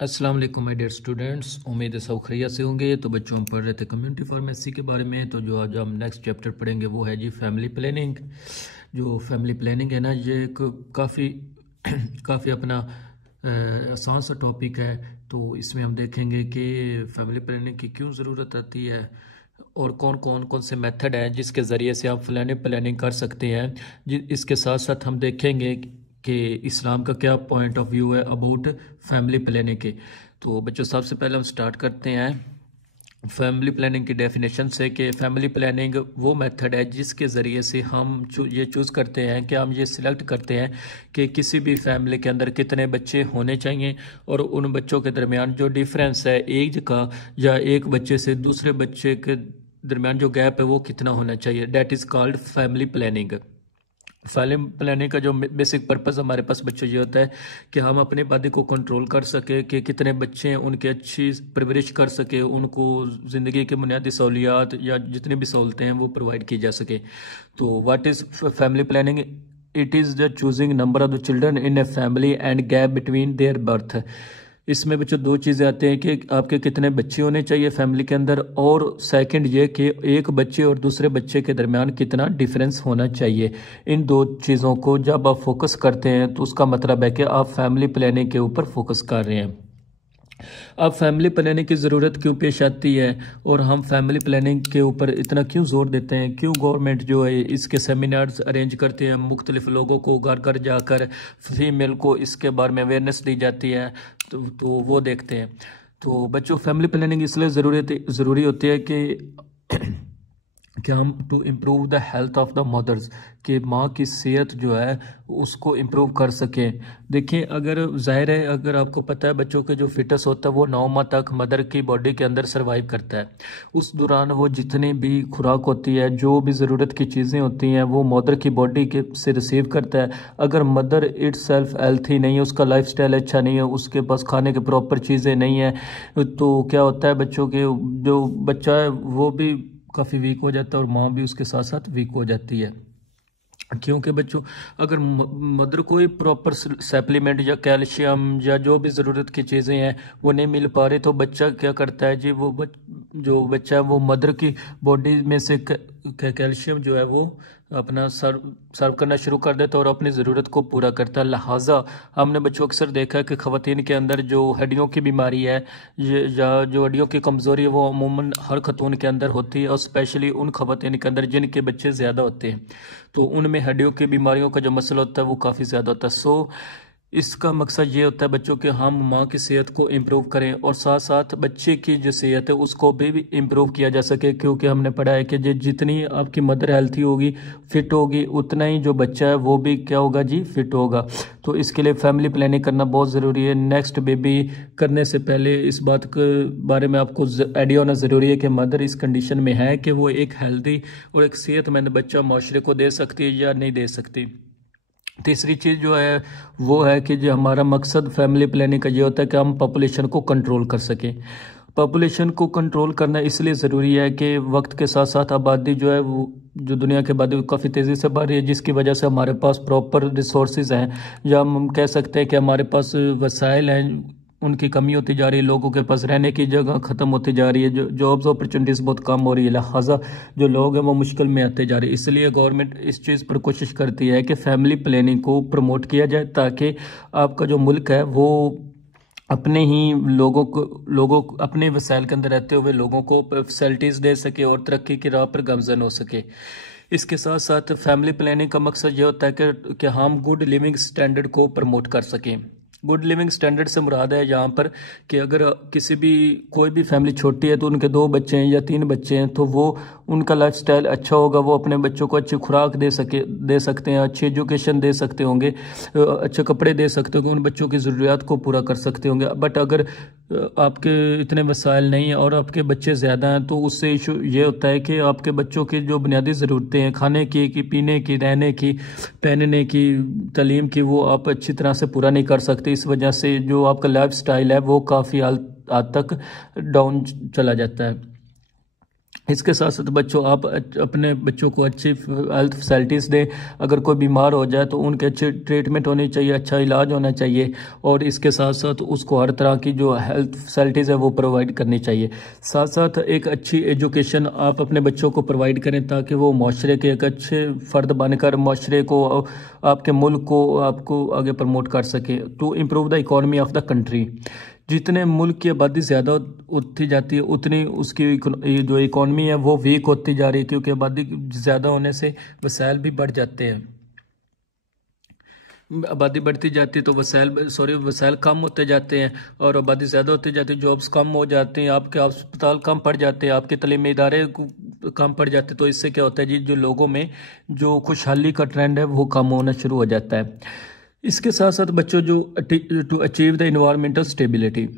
अस्सलाम वालेकुम my dear students, उम्मीद है सब खैरियत से होंगे। तो बच्चों हम पढ़ रहे थे कम्युनिटी फार्मेसी के बारे में। तो जो आज हम नेक्स्ट चैप्टर पढ़ेंगे वो है जी फैमिली प्लानिंग। जो फैमिली प्लानिंग है ना, ये एक काफ़ी काफ़ी अपना आसान सा टॉपिक है। तो इसमें हम देखेंगे कि फैमिली प्लानिंग की क्यों ज़रूरत आती है और कौन से मेथड हैं जिसके ज़रिए से आप फैमिली प्लानिंग कर सकते हैं। इसके साथ साथ हम देखेंगे कि इस्लाम का क्या पॉइंट ऑफ व्यू है अबाउट फैमिली प्लानिंग के। तो बच्चों सबसे पहले हम स्टार्ट करते हैं फैमिली प्लानिंग की डेफिनेशन से कि फैमिली प्लानिंग वो मेथड है जिसके ज़रिए से हम ये चूज़ करते हैं कि हम ये सिलेक्ट करते हैं कि किसी भी फैमिली के अंदर कितने बच्चे होने चाहिए और उन बच्चों के दरमियान जो डिफरेंस है एज का या एक बच्चे से दूसरे बच्चे के दरमियान जो गैप है वो कितना होना चाहिए। That is called family planning. Family planning का जो बेसिक पर्पस हमारे पास बच्चों ये होता है कि हम अपने बॉडी को कंट्रोल कर सके कि कितने बच्चे हैं उनकी अच्छी परवरिश कर सके, उनको ज़िंदगी के बुनियादी सहूलियात या जितनी भी सहूलतें हैं वो प्रोवाइड की जा सके। तो what is family planning? It is the choosing number of the children in a family and gap between their birth. इसमें बच्चों दो चीज़ें आती हैं कि आपके कितने बच्चे होने चाहिए फैमिली के अंदर, और सेकंड ये कि एक बच्चे और दूसरे बच्चे के दरमियान कितना डिफरेंस होना चाहिए। इन दो चीज़ों को जब आप फोकस करते हैं तो उसका मतलब है कि आप फैमिली प्लानिंग के ऊपर फोकस कर रहे हैं। अब फैमिली प्लानिंग की ज़रूरत क्यों पेश आती है और हम फैमिली प्लानिंग के ऊपर इतना क्यों जोर देते हैं, क्यों गवर्नमेंट जो है इसके सेमिनार्स अरेंज करते हैं, मुख्तलिफ लोगों को घर घर जाकर फीमेल को इसके बारे में अवेयरनेस दी जाती है। तो वो देखते हैं। तो बच्चों फैमिली प्लानिंग इसलिए ज़रूरी होती है कि हम to improve the health of the mothers, कि माँ की सेहत जो है उसको इम्प्रूव कर सकें। देखिए अगर जाहिर है, अगर आपको पता है बच्चों के जो फिटस होता है वो 9 माह तक मदर की बॉडी के अंदर सर्वाइव करता है। उस दौरान वो जितनी भी खुराक होती है, जो भी ज़रूरत की चीज़ें होती हैं वो मदर की बॉडी के से रिसीव करता है। अगर मदर इट सेल्फ हेल्थी नहीं है, उसका लाइफ स्टाइल अच्छा नहीं है, उसके पास खाने के प्रॉपर चीज़ें नहीं है, तो क्या होता है बच्चों के जो बच्चा है वो भी काफ़ी वीक हो जाता है और माँ भी उसके साथ साथ वीक हो जाती है। क्योंकि बच्चों अगर मदर को ही प्रॉपर सप्लीमेंट या कैल्शियम या जो भी ज़रूरत की चीज़ें हैं वो नहीं मिल पा रही, तो बच्चा क्या करता है जी, जो बच्चा है वो मदर की बॉडी में से कैल्शियम जो है वो अपना सर्व करना शुरू कर देता है और अपनी ज़रूरत को पूरा करता है। लिहाजा हमने बच्चों अक्सर देखा है कि ख़वातीन के अंदर जो हड्डियों की बीमारी है या जो हड्डियों की कमज़ोरी है वो अमूमन हर खतून के अंदर होती है, और स्पेशली उन ख़वातीन के अंदर जिनके बच्चे ज़्यादा होते हैं तो उनमें हड्डियों की बीमारियों का जो मसला होता है वो काफ़ी ज़्यादा होता है। सो इसका मकसद ये होता है बच्चों कि हम माँ की सेहत को इम्प्रूव करें और साथ साथ बच्चे की जो सेहत है उसको भी इम्प्रूव किया जा सके, क्योंकि हमने पढ़ा है कि जितनी आपकी मदर हेल्थी होगी, फिट होगी, उतना ही जो बच्चा है वो भी क्या होगा जी, फिट होगा। तो इसके लिए फैमिली प्लानिंग करना बहुत ज़रूरी है। नेक्स्ट बेबी करने से पहले इस बात के बारे में आपको आइडिया होना ज़रूरी है कि मदर इस कंडीशन में है कि वो एक हेल्दी और एक सेहतमंद बच्चा माशरे को दे सकती है या नहीं दे सकती। तीसरी चीज़ जो है वो है कि जो हमारा मकसद फैमिली प्लानिंग का ये होता है कि हम पॉपुलेशन को कंट्रोल कर सकें। पॉपुलेशन को कंट्रोल करना इसलिए ज़रूरी है कि वक्त के साथ साथ आबादी जो है वो जो दुनिया की आबादी काफ़ी तेज़ी से बढ़ रही है, जिसकी वजह से हमारे पास प्रॉपर रिसोर्सेज हैं या हम कह सकते हैं कि हमारे पास वसाइल हैं, उनकी कमी होती जा रही है, लोगों के पास रहने की जगह ख़त्म होती जा रही है, जो जॉब्स अपॉर्चुनिटीज़ बहुत कम हो रही है, लिहाजा जो लोग हैं वो मुश्किल में आते जा रहे हैं। इसलिए गवर्नमेंट इस चीज़ पर कोशिश करती है कि फैमिली प्लानिंग को प्रमोट किया जाए ताकि आपका जो मुल्क है वो अपने ही लोगों को अपने वसाइल के अंदर रहते हुए लोगों को फैसिलिटीज़ दे सके और तरक्की की राह पर गामज़न हो सके। इसके साथ साथ फैमिली प्लानिंग का मकसद ये होता है कि हम गुड लिविंग स्टैंडर्ड को प्रमोट कर सकें। गुड लिविंग स्टैंडर्ड से मुराद है यहाँ पर कि अगर कोई भी फैमिली छोटी है तो उनके 2 बच्चे हैं या 3 बच्चे हैं तो वो उनका लाइफस्टाइल अच्छा होगा, वो अपने बच्चों को अच्छी खुराक दे सकते हैं, अच्छी एजुकेशन दे सकते होंगे, अच्छे कपड़े दे सकते होंगे, उन बच्चों की ज़रूरियात को पूरा कर सकते होंगे। बट अगर आपके इतने वसाइल नहीं हैं और आपके बच्चे ज़्यादा हैं तो उससे इशू ये होता है कि आपके बच्चों की जो बुनियादी ज़रूरतें हैं खाने की पीने की, रहने की, पहनने की, तालीम की, वो आप अच्छी तरह से पूरा नहीं कर सकते। इस वजह से जो आपका लाइफ स्टाइल है वो काफ़ी हद तक डाउन चला जाता है। इसके साथ साथ बच्चों, आप अपने बच्चों को अच्छी हेल्थ फैसिलिटीज़ दें। अगर कोई बीमार हो जाए तो उनके अच्छी ट्रीटमेंट होनी चाहिए, अच्छा इलाज होना चाहिए, और इसके साथ साथ उसको हर तरह की जो हेल्थ फैसिलिटीज़ है वो प्रोवाइड करनी चाहिए। साथ साथ एक अच्छी एजुकेशन आप अपने बच्चों को प्रोवाइड करें ताकि वो माशरे के एक अच्छे फ़र्द बनकर माशरे को, आपके मुल्क को, आपको आगे प्रमोट कर सके। To improve the economy of the country, जितने मुल्क की आबादी ज़्यादा होती जाती है उतनी उसकी जो इकॉनमी है वो वीक होती जा रही है, क्योंकि आबादी ज़्यादा होने से वसाइल भी बढ़ जाते हैं। आबादी बढ़ती जाती है तो वसाइल कम होते जाते हैं, और आबादी ज़्यादा होती जाती है, जॉब्स कम हो जाते हैं, आपके अस्पताल कम पड़ जाते हैं, आपके तलीमी इदारे कम पड़ जाते हैं। तो इससे क्या होता है जी, जो लोगों में जो खुशहाली का ट्रेंड है वो कम होना शुरू हो जाता है। इसके साथ साथ बच्चों, जो to achieve the environmental stability,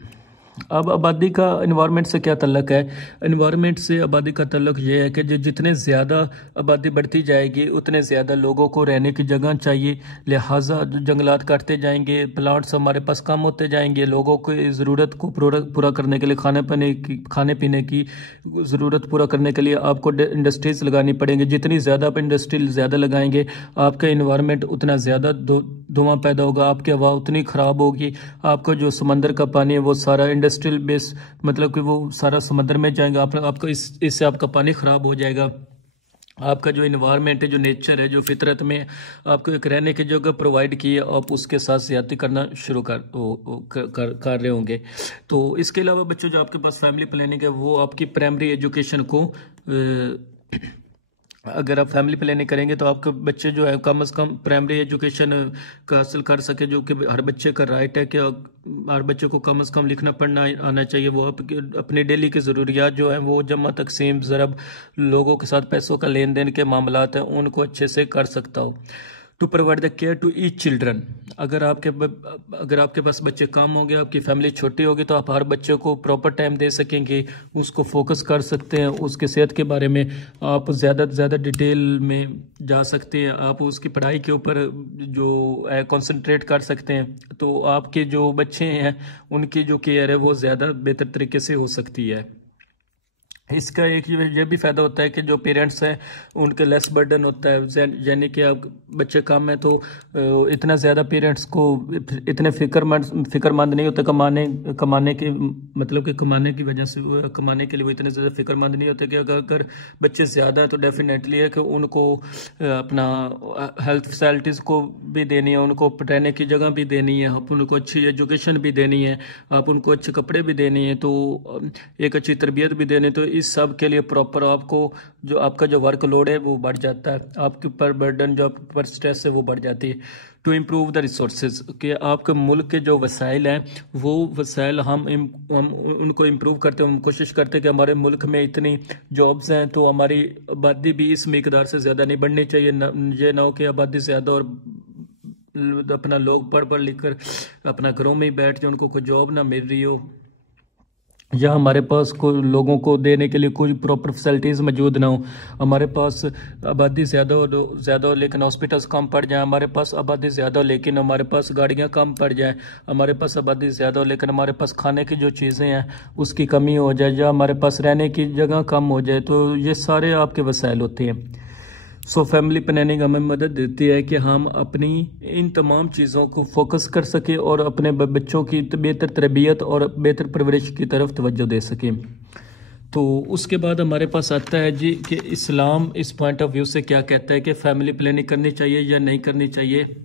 अब आबादी का इन्वायरमेंट से क्या तल्लक है? इन्वायरमेंट से आबादी का तल्लक ये है कि जितने ज़्यादा आबादी बढ़ती जाएगी उतने ज़्यादा लोगों को रहने की जगह चाहिए, लिहाजा जंगलात काटते जाएंगे, प्लांट्स हमारे पास कम होते जाएंगे, लोगों की ज़रूरत को पूरा करने के लिए, खाने पीने की ज़रूरत पूरा करने के लिए आपको इंडस्ट्रीज़ लगानी पड़ेंगी। जितनी ज़्यादा आप इंडस्ट्री ज़्यादा लगाएंगे, आपका इन्वायरमेंट उतना ज़्यादा धुआं पैदा होगा, आपकी हवा उतनी ख़राब होगी, आपका जो समंदर का पानी है वो सारा इंडस्ट्रियल बेस, मतलब कि वो सारा समंदर में जाएगा, आपका इससे आपका पानी ख़राब हो जाएगा। आपका जो इन्वायरमेंट है, जो नेचर है, जो फितरत में आपको एक रहने की जगह प्रोवाइड की है, आप उसके साथ ज्यादती करना शुरू कर रहे होंगे। तो इसके अलावा बच्चों, जो आपके पास फैमिली प्लानिंग है वो आपकी प्राइमरी एजुकेशन को अगर आप फैमिली प्लानिंग करेंगे तो आपके बच्चे जो है कम से कम प्राइमरी एजुकेशन का हासिल कर सके, जो कि हर बच्चे का राइट है कि हर बच्चे को कम से कम लिखना पढ़ना आना चाहिए। वो अपनी डेली की ज़रूरियात जो है वो जमा तकसीम ज़रब लोगों के साथ पैसों का लेन देन के मामलात हैं उनको अच्छे से कर सकता हो। To provide the care to each children, अगर आपके पास बच्चे कम होंगे, आपकी फैमिली छोटी होगी, तो आप हर बच्चे को प्रॉपर टाइम दे सकेंगे, उसको फोकस कर सकते हैं, उसके सेहत के बारे में आप ज़्यादा से ज़्यादा डिटेल में जा सकते हैं, आप उसकी पढ़ाई के ऊपर जो है कंसंट्रेट कर सकते हैं। तो आपके जो बच्चे हैं उनकी जो केयर है वो ज़्यादा बेहतर तरीके से हो सकती है। इसका एक ये भी फ़ायदा होता है कि जो पेरेंट्स हैं उनके लेस बर्डन होता है, यानी कि अब बच्चे कम हैं तो इतना ज़्यादा पेरेंट्स को इतने फिक्रमंद नहीं होते कमाने के, मतलब कि कमाने की वजह से, कमाने के लिए वो इतने ज़्यादा फिक्रमंद नहीं होते कि अगर बच्चे ज़्यादा हैं तो डेफिनेटली है कि उनको अपना हेल्थ फैसिलिटीज़ को भी देनी है, उनको रहने की जगह भी देनी है, आप उनको अच्छी एजुकेशन भी देनी है, आप उनको अच्छे कपड़े भी देनी है, तो एक अच्छी तरबियत भी देनी है। तो इस सब के लिए प्रॉपर आपको जो आपका जो वर्कलोड है वो बढ़ जाता है, आपके ऊपर बर्डन, जो आपके ऊपर स्ट्रेस है वो बढ़ जाती है। टू इम्प्रूव द रिसोर्सेज, कि आपके मुल्क के जो वसाइल हैं वो वसाइल हम उनको इम्प्रूव करते हैं, हम कोशिश करते हैं कि हमारे मुल्क में इतनी जॉब्स हैं तो हमारी आबादी भी इस मिकदार से ज़्यादा नहीं बढ़नी चाहिए। ये ना हो कि आबादी ज़्यादा और अपना लोग पढ़ लिख कर अपना घरों में ही बैठ जाए, उनको कोई जॉब ना मिल रही हो, या हमारे पास कोई लोगों को देने के लिए कोई प्रॉपर फैसिलिटीज़ मौजूद ना हो। हमारे पास आबादी ज़्यादा हो लेकिन हॉस्पिटल्स कम पड़ जाए, हमारे पास आबादी ज़्यादा हो लेकिन हमारे पास गाड़ियाँ कम पड़ जाएँ, हमारे पास आबादी ज़्यादा हो लेकिन हमारे पास खाने की जो चीज़ें हैं उसकी कमी हो जाए, या हमारे पास रहने की जगह कम हो जाए, तो ये सारे आपके वसाइल होते हैं। सो फैमिली प्लानिंग हमें मदद देती है कि हम अपनी इन तमाम चीज़ों को फोकस कर सकें और अपने बच्चों की बेहतर तरबियत और बेहतर परवरिश की तरफ तवज्जो दे सकें। तो उसके बाद हमारे पास आता है जी कि इस्लाम इस पॉइंट ऑफ व्यू से क्या कहता है कि फैमिली प्लानिंग करनी चाहिए या नहीं करनी चाहिए।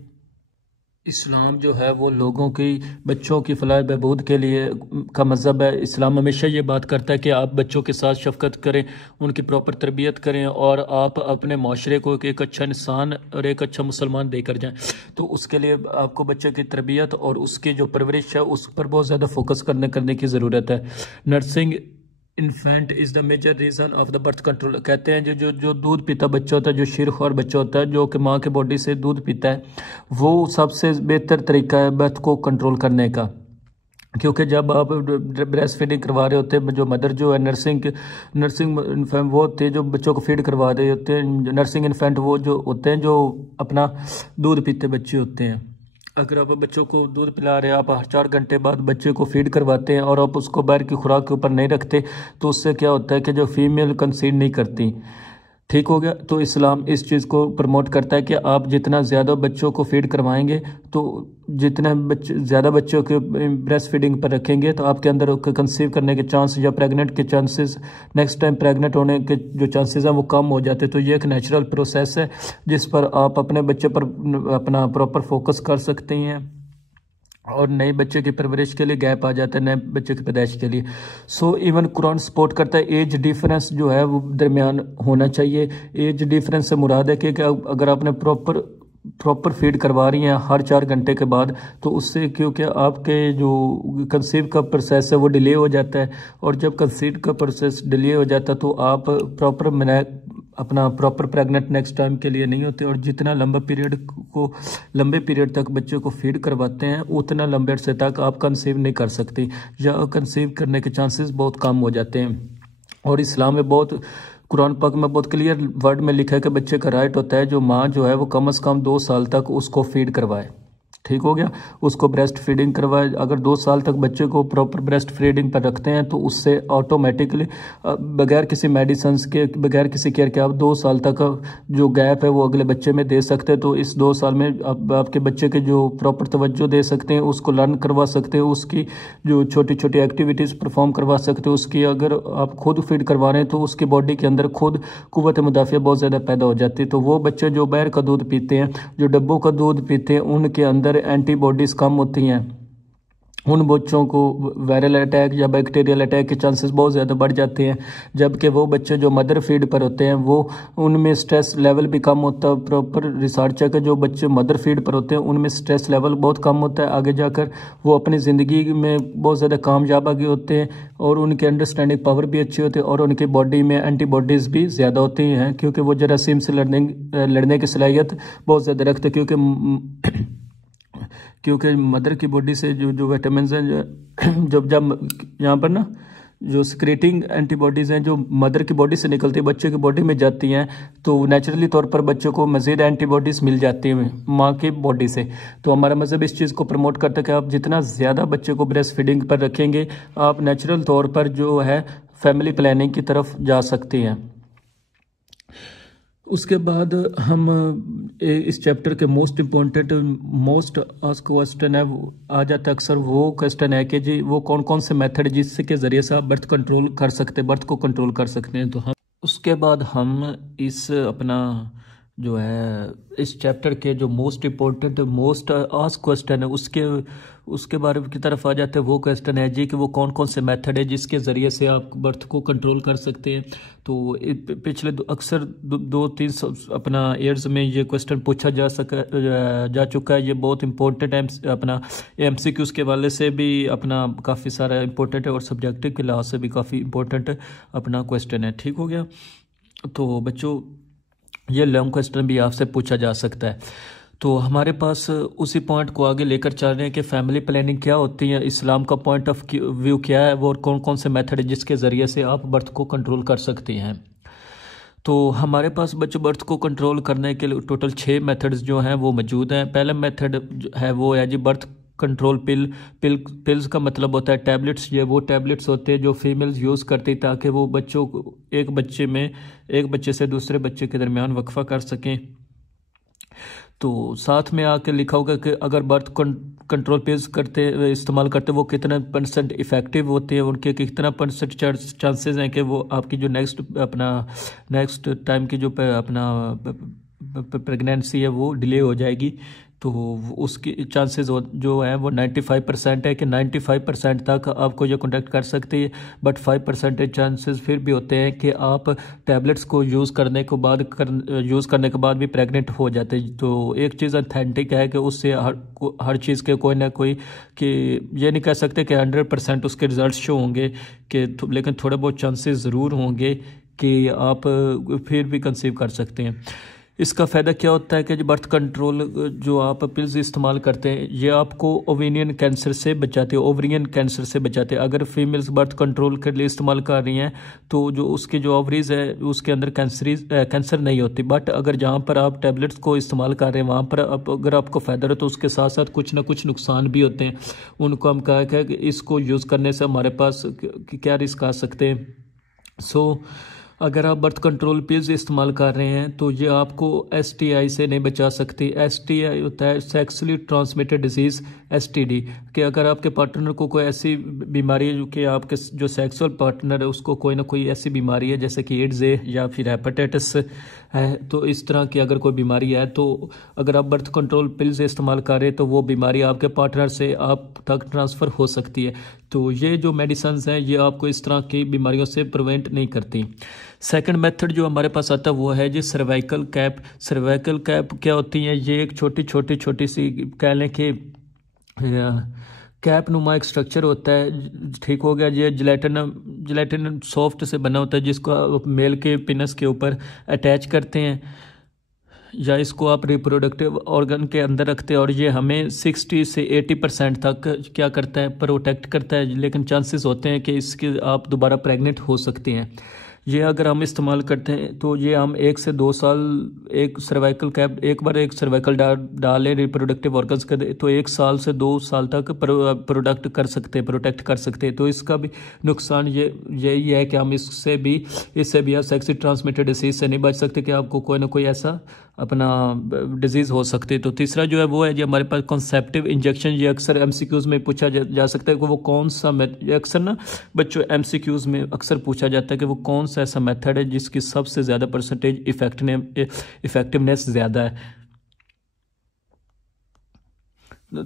इस्लाम जो है वो लोगों की, बच्चों की फलाह बहबूद के लिए का मज़हब है। इस्लाम हमेशा ये बात करता है कि आप बच्चों के साथ शफकत करें, उनकी प्रॉपर तरबियत करें और आप अपने माशरे को एक अच्छा इंसान और एक अच्छा मुसलमान देकर जाएं। तो उसके लिए आपको बच्चे की तरबियत और उसकी जो परवरिश है उस पर बहुत ज़्यादा फोकस करने की ज़रूरत है। Nursing infant is the major reason of the birth control, कहते हैं जो दूध पीता बच्चा होता है, जो शीरख्वार बच्चा होता है, जो कि माँ के बॉडी से दूध पीता है, वो सबसे बेहतर तरीका है बर्थ को कंट्रोल करने का। क्योंकि जब आप ब्रेस्ट फीडिंग करवा रहे होते हैं, जो मदर जो है नर्सिंग इन्फेंट वो होते हैं जो बच्चों को फीड करवा रहे होते हैं, नर्सिंग इन्फेंट वो जो होते हैं जो अपना दूध पीते बच्चे होते हैं। अगर आप बच्चों को दूध पिला रहे हैं, आप हर 4 घंटे बाद बच्चे को फीड करवाते हैं और आप उसको बाहर की खुराक के ऊपर नहीं रखते, तो उससे क्या होता है कि जो फीमेल कंसीव नहीं करती। ठीक हो गया। तो इस्लाम इस चीज़ को प्रमोट करता है कि आप जितना ज़्यादा बच्चों को फीड करवाएंगे, तो जितने बच्चे ज़्यादा बच्चों के ब्रेस्ट फीडिंग पर रखेंगे, तो आपके अंदर कंसीव करने के चांस या प्रेग्नेंट के चांसेस, नेक्स्ट टाइम प्रेग्नेंट होने के जो चांसेस हैं वो कम हो जाते हैं। तो ये एक नेचुरल प्रोसेस है जिस पर आप अपने बच्चे पर अपना प्रॉपर फोकस कर सकते हैं और नए बच्चे की परवरिश के लिए गैप आ जाता है नए बच्चे की पैदाइश के लिए। सो इवन कुरान सपोर्ट करता है एज डिफरेंस जो है वो दरमियान होना चाहिए। एज डिफरेंस से मुराद है कि अगर आपने प्रॉपर फीड करवा रही हैं हर 4 घंटे के बाद, तो उससे क्योंकि आपके जो कंसीव का प्रोसेस है वो डिले हो जाता है, और जब कंसीव का प्रोसेस डिले हो जाता है तो आप प्रॉपर प्रेग्नेंट नेक्स्ट टाइम के लिए नहीं होते। और जितना लंबे पीरियड तक बच्चे को फीड करवाते हैं, उतना लंबे अरसे तक आप कंसीव नहीं कर सकते, या कंसीव करने के चांसेस बहुत कम हो जाते हैं। और इस्लाम में बहुत, कुरान पाक में बहुत क्लियर वर्ड में लिखा है कि बच्चे का राइट होता है जो माँ जो है वो कम से कम 2 साल तक उसको फीड करवाए। ठीक हो गया, उसको ब्रेस्ट फीडिंग करवाए। अगर 2 साल तक बच्चे को प्रॉपर ब्रेस्ट फीडिंग पर रखते हैं तो उससे ऑटोमेटिकली बगैर किसी मेडिसिन के, बगैर किसी केयर के, आप 2 साल तक जो गैप है वो अगले बच्चे में दे सकते हैं। तो इस 2 साल में आप आपके बच्चे के जो प्रॉपर तवज्जो दे सकते हैं, उसको लर्न करवा सकते हैं, उसकी जो छोटी छोटी एक्टिविटीज़ परफॉर्म करवा सकते हैं। उसकी अगर आप खुद फीड करवा रहे हैं तो उसकी बॉडी के अंदर खुद कुव्वत मुदाफ़िया बहुत ज़्यादा पैदा हो जाती है। तो वो बच्चे जो बाहर का दूध पीते हैं, जो डब्बों का दूध पीते हैं, उनके अंदर एंटीबॉडीज़ कम होती हैं। उन बच्चों को वायरल अटैक या बैक्टीरियल अटैक के चांसेस बहुत ज़्यादा बढ़ जाते हैं। जबकि वो बच्चे जो मदर फीड पर होते हैं वो उनमें स्ट्रेस लेवल भी कम होता है। प्रॉपर रिसर्च है कि जो बच्चे मदर फीड पर होते हैं उनमें स्ट्रेस लेवल बहुत कम होता है। आगे जाकर वो अपनी ज़िंदगी में बहुत ज़्यादा कामयाब आगे होते हैं, और उनके अंडरस्टैंडिंग पावर भी अच्छी होती है, और उनकी बॉडी में एंटीबॉडीज़ भी ज़्यादा होती हैं, क्योंकि वो जरासीम से लड़ने की सलाहियत बहुत ज़्यादा रखते हैं। क्योंकि मदर की बॉडी से जो विटामिन हैं, जब यहाँ पर ना जो सिक्रेटिंग एंटीबॉडीज़ हैं जो मदर की बॉडी से निकलती है बच्चे की बॉडी में जाती हैं, तो नेचुरली तौर पर बच्चों को मज़ीद एंटीबॉडीज़ मिल जाती हैं माँ की बॉडी से। तो हमारा मज़हब इस चीज़ को प्रमोट करता है कि आप जितना ज़्यादा बच्चे को ब्रेस्ट फीडिंग पर रखेंगे, आप नेचुरल तौर पर जो है फैमिली प्लानिंग की तरफ जा सकते हैं। उसके बाद हम इस चैप्टर के मोस्ट आस्क्ड क्वेश्चन है, आ जाता है अक्सर, वो क्वेश्चन है कि जी वो कौन कौन से मेथड जिसके ज़रिए से आप बर्थ को कंट्रोल कर सकते हैं। तो हम उसके बाद हम इस अपना जो है इस चैप्टर के जो मोस्ट आस्क्ड क्वेश्चन है उसके बारे की तरफ आ जाते हैं। वो क्वेश्चन है जी कि वो कौन कौन से मेथड है जिसके ज़रिए से आप बर्थ को कंट्रोल कर सकते हैं। तो पिछले अक्सर 2-3 अपना ईयर्स में ये क्वेश्चन पूछा जा चुका है। ये बहुत इंपॉर्टेंट है, अपना MCQs के वाले से भी अपना काफ़ी सारा इंपॉर्टेंट है, और सब्जेक्टिव के लिहाज से भी काफ़ी इंपॉर्टेंट अपना क्वेश्चन है। ठीक हो गया। तो बच्चों ये लॉन्ग क्वेश्चन भी आपसे पूछा जा सकता है। तो हमारे पास उसी पॉइंट को आगे लेकर चल रहे हैं कि फैमिली प्लानिंग क्या होती है, इस्लाम का पॉइंट ऑफ व्यू क्या है, वो और कौन कौन से मेथड है जिसके ज़रिए से आप बर्थ को कंट्रोल कर सकते हैं। तो हमारे पास बच्चों बर्थ को कंट्रोल करने के लिए टोटल 6 मेथड्स जो हैं वो मौजूद हैं। पहला मेथड है वो है जी बर्थ कंट्रोल पिल्स का मतलब होता है टैबलेट्स। ये वो टैबलेट्स होते हैं जो फीमेल्स यूज़ करती है ताकि वो बच्चों को एक बच्चे से दूसरे बच्चे के दरमियान वक्फा कर सकें। तो साथ में आके लिखा होगा कि अगर बर्थ कंट्रोल पिल्स इस्तेमाल करते वो कितना % इफ़ेक्टिव होते हैं, उनके कितना % चांसेस हैं कि वो आपकी जो नेक्स्ट टाइम की जो अपना प्रेगनेंसी है वो डिले हो जाएगी। तो उसकी चांसेस जो है वो 95% है कि 95% तक आपको ये कॉन्टैक्ट कर सकती है। बट 5% चांसेस फिर भी होते हैं कि आप टैबलेट्स को यूज़ करने के बाद भी प्रेग्नेंट हो जाते हैं। तो एक चीज़ ऑथेंटिक है कि उससे हर चीज़ के कोई ना कोई, कि ये नहीं कह सकते कि 100% उसके रिजल्ट शो होंगे लेकिन थोड़े बहुत चांसेस ज़रूर होंगे कि आप फिर भी कंसीव कर सकते हैं। इसका फ़ायदा क्या होता है कि जो बर्थ कंट्रोल जो आप पिल्स इस्तेमाल करते हैं ये आपको ओवेरियन कैंसर से बचाते हैं, ओवरियन कैंसर से बचाते हैं। अगर फीमेल्स बर्थ कंट्रोल के लिए इस्तेमाल कर रही हैं तो जो उसके जो ओवरीज है उसके अंदर कैंसर नहीं होती। बट अगर जहाँ पर आप टैबलेट्स को इस्तेमाल कर रहे हैं वहाँ पर अगर आपको फ़ायदा हो तो उसके साथ साथ कुछ ना कुछ नुकसान भी होते हैं। उनको हम कहा कि इसको यूज़ करने से हमारे पास क्या रिस्क आ सकते हैं। अगर आप बर्थ कंट्रोल पिल्स इस्तेमाल कर रहे हैं तो ये आपको STI से नहीं बचा सकती। STI होता है सेक्सुअली ट्रांसमिटेड डिजीज़, STD। कि अगर आपके पार्टनर को कोई ऐसी बीमारी है जो कि आपके जो सेक्सुअल पार्टनर है उसको कोई ना कोई ऐसी बीमारी है जैसे कि एड्स है या फिर हेपेटाइटिस है, तो इस तरह की अगर कोई बीमारी है तो अगर आप बर्थ कंट्रोल पिल्स इस्तेमाल करें तो वो बीमारी आपके पार्टनर से आप तक ट्रांसफ़र हो सकती है। तो ये जो मेडिसिन्स हैं ये आपको इस तरह की बीमारियों से प्रिवेंट नहीं करती। सेकंड मेथड जो हमारे पास आता है वो है जी सर्वाइकल कैप। सर्वाइकल कैप क्या होती है? ये एक छोटी सी कह लें कि कैप नुमा एक स्ट्रक्चर होता है, ठीक हो गया। ये जिलेटिन सॉफ्ट से बना होता है जिसको आप मेल के पिनस के ऊपर अटैच करते हैं या इसको आप रिप्रोडक्टिव ऑर्गन के अंदर रखते हैं और ये हमें 60 से 80% तक क्या करता है, प्रोटेक्ट करता है। लेकिन चांसेस होते हैं कि इसके आप दोबारा प्रेग्नेंट हो सकते हैं। ये अगर हम इस्तेमाल करते हैं तो ये हम 1 से 2 साल एक सर्वाइकल कैप एक बार एक सर्वाइकल डालें रिप्रोडक्टिव ऑर्गन्स का तो 1 साल से 2 साल तक प्रोटेक्ट कर सकते हैं। तो इसका भी नुकसान यही है कि हम इससे भी आप सेक्सुअली ट्रांसमिटेड डिसीज से नहीं बच सकते कि आपको कोई ना कोई ऐसा अपना डिजीज़ हो सकती है। तो तीसरा जो है वो है जी हमारे पास कॉन्सेप्टिव इंजेक्शन। ये अक्सर MCQs में पूछा जा सकता है कि वो कौन सा अक्सर ना बच्चों MCQs में अक्सर पूछा जाता है कि वो कौन सा ऐसा मेथड है जिसकी सबसे ज़्यादा परसेंटेज इफेक्टिवनेस ज़्यादा है।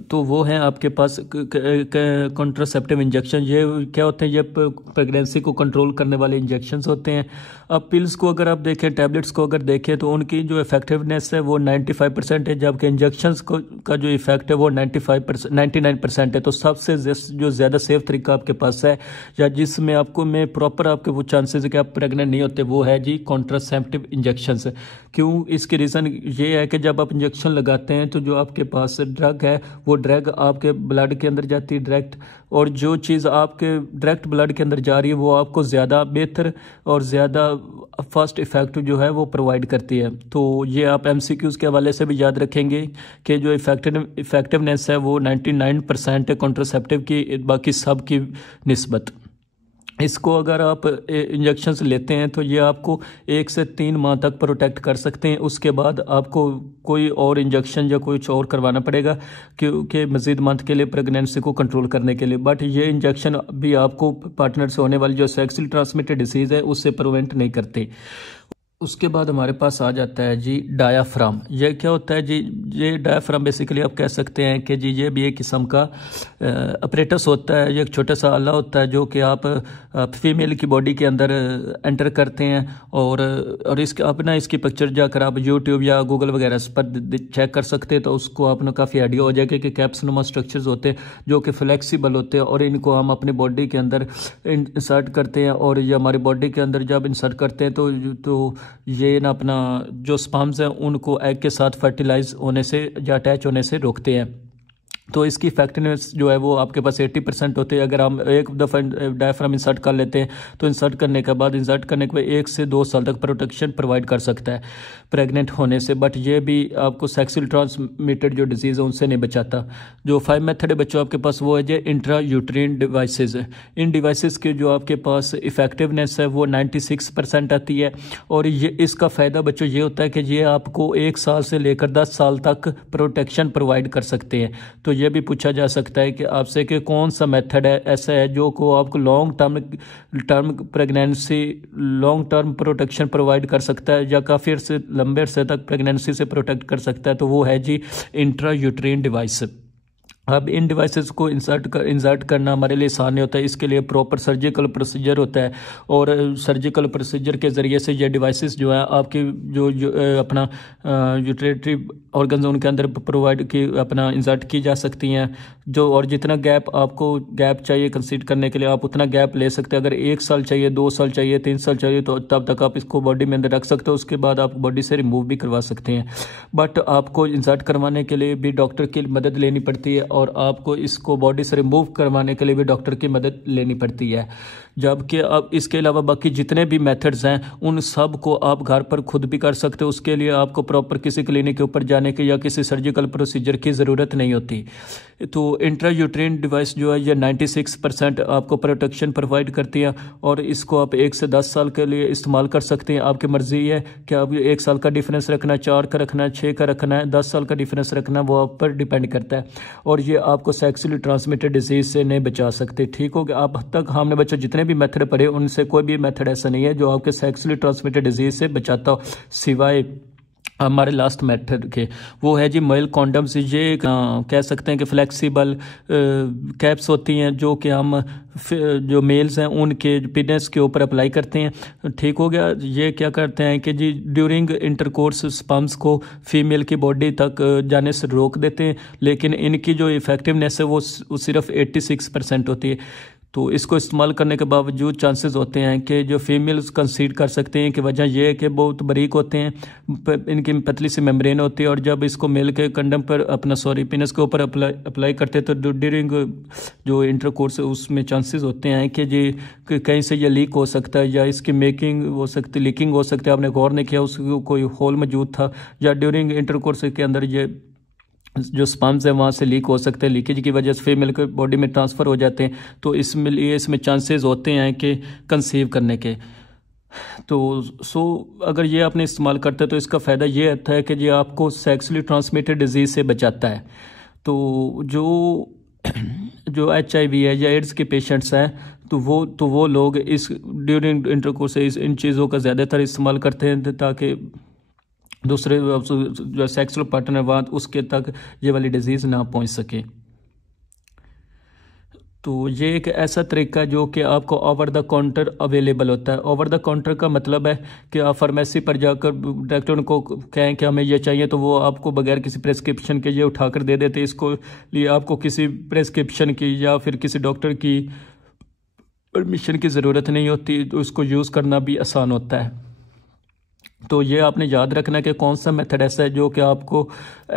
तो वो है आपके पास कॉन्ट्रासेप्टिव इंजेक्शन। ये क्या होते हैं? ये प्रेगनेंसी को कंट्रोल करने वाले इंजेक्शंस होते हैं। अब पिल्स को अगर आप देखें, टैबलेट्स को अगर देखें तो उनकी जो इफेक्टिवनेस है वो 95% है, जबकि इंजेक्शंस का जो इफेक्ट है वो 99% है। तो सबसे जो ज़्यादा सेफ तरीका आपके पास है या जिसमें आपको प्रॉपर आपके वो चांसेस है कि आप प्रेगनेंट नहीं होते वो है जी कॉन्ट्रासेप्टिव इंजेक्शंस। क्यों? इसके रीज़न ये है कि जब आप इंजेक्शन लगाते हैं तो जो आपके पास ड्रग है वो ड्रग आपके ब्लड के अंदर जाती है डायरेक्ट, और जो चीज़ आपके डायरेक्ट ब्लड के अंदर जा रही है वो आपको ज़्यादा बेहतर और ज़्यादा फर्स्ट इफेक्ट जो है वो प्रोवाइड करती है। तो ये आप MCQs के हवाले से भी याद रखेंगे कि जो इफेक्टिवनेस है वो 99% है कॉन्ट्रासेप्टिव की, बाकी सब की निस्बत। इसको अगर आप इंजेक्शंस लेते हैं तो ये आपको 1 से 3 माह तक प्रोटेक्ट कर सकते हैं। उसके बाद आपको कोई और इंजेक्शन या कुछ और करवाना पड़ेगा क्योंकि मज़ीद मंथ के लिए प्रेगनेंसी को कंट्रोल करने के लिए। बट ये इंजेक्शन भी आपको पार्टनर से होने वाली जो सेक्सुअली ट्रांसमिटेड डिसीज़ है उससे प्रिवेंट नहीं करते। उसके बाद हमारे पास आ जाता है जी डायाफ्राम। ये क्या होता है जी? ये डायाफ्राम बेसिकली आप कह सकते हैं कि जी ये भी एक किस्म का अपरेटस होता है। ये एक छोटा सा आला होता है जो कि आप फीमेल की बॉडी के अंदर एंटर करते हैं और इसके अपना इसकी पिक्चर जाकर आप YouTube या गूगल वगैरह पर चेक कर सकते हैं तो उसको आपने काफ़ी आइडिया हो जाएगा कि कैप्सुलुमा स्ट्रक्चर्स होते हैं जो कि फ्लेक्सिबल होते हैं और इनको हम अपनी बॉडी के अंदर इंसर्ट करते हैं और ये हमारी बॉडी के अंदर जब इंसर्ट करते हैं तो ये ना अपना जो स्पर्म्स हैं उनको एग के साथ फर्टिलाइज होने से या अटैच होने से रोकते हैं। तो इसकी इफेक्टिवनेस जो है वो आपके पास 80% होती है। अगर हम एक दफ़ा डायफ्राम इंसर्ट कर लेते हैं तो इंसर्ट करने के बाद 1 से 2 साल तक प्रोटेक्शन प्रोवाइड कर सकता है प्रेग्नेंट होने से। बट ये भी आपको सेक्सुअल ट्रांसमिटेड जो डिजीज़ है उनसे नहीं बचाता। जो 5 मेथड है बच्चों आपके पास वो है जो इंट्रा यूट्रीन डिवाइसेज। इन डिवाइसेस के जो आपके पास इफेक्टिवनेस है वो 96% आती है और ये इसका फ़ायदा बच्चों ये होता है कि ये आपको 1 साल से लेकर 10 साल तक प्रोटेक्शन प्रोवाइड कर सकते हैं। तो ये भी पूछा जा सकता है कि आपसे कि कौन सा मेथड है ऐसा है जो को आपको long term pregnancy long term protection provide कर सकता है या काफ़ी लंबे अरसे तक प्रेगनेंसी से प्रोटेक्ट कर सकता है। तो वो है जी इंट्रा यूट्रीन डिवाइस। अब इन डिवाइसेस को इंसर्ट करना हमारे लिए आसान नहीं होता है। इसके लिए प्रॉपर सर्जिकल प्रोसीजर होता है और सर्जिकल प्रोसीजर के ज़रिए से ये डिवाइसेस जो है आपके जो अपना यूटिलिटरी ऑर्गन्स उनके अंदर प्रोवाइड की अपना इंसर्ट की जा सकती हैं। जो और जितना गैप चाहिए कंसीड करने के लिए आप उतना गैप ले सकते हैं। अगर 1 साल चाहिए, 2 साल चाहिए, 3 साल चाहिए तो तब तक आप इसको बॉडी में अंदर रख सकते हो। उसके बाद आप बॉडी से रिमूव भी करवा सकते हैं। बट आपको इंसर्ट करवाने के लिए भी डॉक्टर की मदद लेनी पड़ती है और आपको इसको बॉडी से रिमूव करवाने के लिए भी डॉक्टर की मदद लेनी पड़ती है। जबकि अब इसके अलावा बाकी जितने भी मेथड्स हैं उन सब को आप घर पर खुद भी कर सकते हो। उसके लिए आपको प्रॉपर किसी क्लिनिक के ऊपर जाने की या किसी सर्जिकल प्रोसीजर की ज़रूरत नहीं होती। तो इंट्रायूट्राइन डिवाइस जो है ये 96% आपको प्रोटेक्शन प्रोवाइड करती है और इसको आप 1 से 10 साल के लिए इस्तेमाल कर सकते हैं। आपकी मर्ज़ी है कि आप 1 साल का डिफरेंस रखना है, 4 का रखना है, 6 का रखना है, 10 साल का डिफरेंस रखना है, वो आप पर डिपेंड करता है। और ये आपको सेक्सुअली ट्रांसमिटेड डिजीज़ से नहीं बचा सकते। ठीक हो गया। अब तक हमने बच्चों जितने भी मेथड पढ़े उनसे कोई भी मेथड ऐसा नहीं है जो आपके सेक्सुअली ट्रांसमिटेड डिजीज़ से बचाता हो, सिवाय हमारे लास्ट मेथड के। वो है जी मेल कॉन्डम्स। ये कह सकते हैं कि फ्लेक्सिबल कैप्स होती हैं जो कि हम जो मेल्स हैं उनके पेनिस के ऊपर अप्लाई करते हैं। ठीक हो गया। ये क्या करते हैं कि जी ड्यूरिंग इंटरकोर्स स्पर्म्स को फीमेल की बॉडी तक जाने से रोक देते हैं, लेकिन इनकी जो इफेक्टिवनेस है वो सिर्फ 86% होती है। तो इसको इस्तेमाल करने के बावजूद चांसेस होते हैं कि जो फीमेल्स कंसीड कर सकते हैं कि वजह यह है कि बहुत बारीक होते हैं, इनकी पतली सी मेम्ब्रेन होती है और जब इसको मेल के कंडम पर पेनिस के ऊपर अप्लाई करते हैं तो ड्यूरिंग जो इंटरकोर्स है उसमें चांसेस होते हैं कि जी कहीं से ये लीक हो सकता है या इसकी मेकिंग हो सकती, लीकिंग हो सकती है। आपने गौर नहीं किया, उसको कोई होल मौजूद था या ड्यूरिंग इंटरकोर्स के अंदर ये जो स्पर्म्स है वहाँ से लीक हो सकते हैं। लीकेज की वजह से फीमेल के बॉडी में ट्रांसफ़र हो जाते हैं। तो इसमें चांसेस होते हैं कि कंसीव करने के। तो अगर ये आपने इस्तेमाल करते हैं तो इसका फ़ायदा ये होता है कि ये आपको सेक्सुअली ट्रांसमिटेड डिजीज़ से बचाता है। तो जो HIV है या एड्स के पेशेंट्स हैं तो वो लोग इस ड्यूरिंग इंटरकोर्स इन चीज़ों का ज़्यादातर इस्तेमाल करते हैं ताकि दूसरे जो सेक्सुअल पार्टनर बाद उसके तक ये वाली डिजीज़ ना पहुंच सके। तो ये एक ऐसा तरीका है जो कि आपको ओवर द काउंटर अवेलेबल होता है। ओवर द काउंटर का मतलब है कि आप फार्मेसी पर जाकर डॉक्टर को कहें कि हमें ये चाहिए तो वो आपको बगैर किसी प्रेस्क्रिप्शन के ये उठाकर दे देते। इसको लिए आपको किसी प्रेस्क्रिप्शन की या फिर किसी डॉक्टर की परमिशन की ज़रूरत नहीं होती। तो इसको यूज़ करना भी आसान होता है। तो ये आपने याद रखना है कि कौन सा मेथड ऐसा है जो कि आपको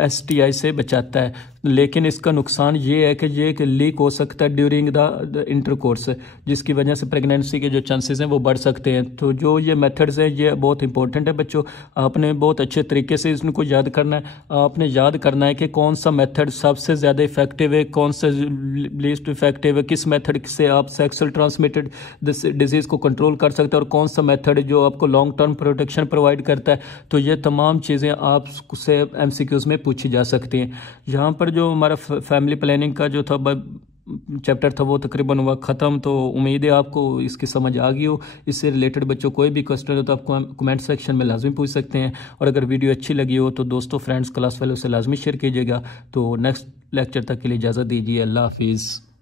STI से बचाता है, लेकिन इसका नुकसान ये है कि ये लीक हो सकता है ड्यूरिंग द इंटरकोर्स, जिसकी वजह से प्रेगनेंसी के जो चांसेस हैं वो बढ़ सकते हैं। तो जो ये मेथड्स हैं ये बहुत इंपॉर्टेंट है बच्चों, आपने बहुत अच्छे तरीके से इसको याद करना है। आपने याद करना है कि कौन सा मेथड सबसे ज़्यादा इफेक्टिव है, कौन सा लीस्ट इफेक्टिव है, किस मेथड से आप सेक्सुअल ट्रांसमिटेड डिजीज़ को कंट्रोल कर सकते हैं और कौन सा मेथड जो आपको लॉन्ग टर्म प्रोटेक्शन प्रोवाइड करता है। तो ये तमाम चीज़ें आपसे MCQs में पूछी जा सकती हैं। यहाँ पर जो हमारा फैमिली प्लानिंग का जो था चैप्टर था वो तकरीबन हुआ ख़त्म। तो उम्मीद है आपको इसकी समझ आ गई हो। इससे रिलेटेड बच्चों कोई भी क्वेश्चन हो तो आप कमेंट सेक्शन में लाजमी पूछ सकते हैं। और अगर वीडियो अच्छी लगी हो तो दोस्तों, फ्रेंड्स, क्लास वालों से लाजमी शेयर कीजिएगा। तो नेक्स्ट लेक्चर तक के लिए इजाज़त दीजिए। अल्लाह हाफिज़।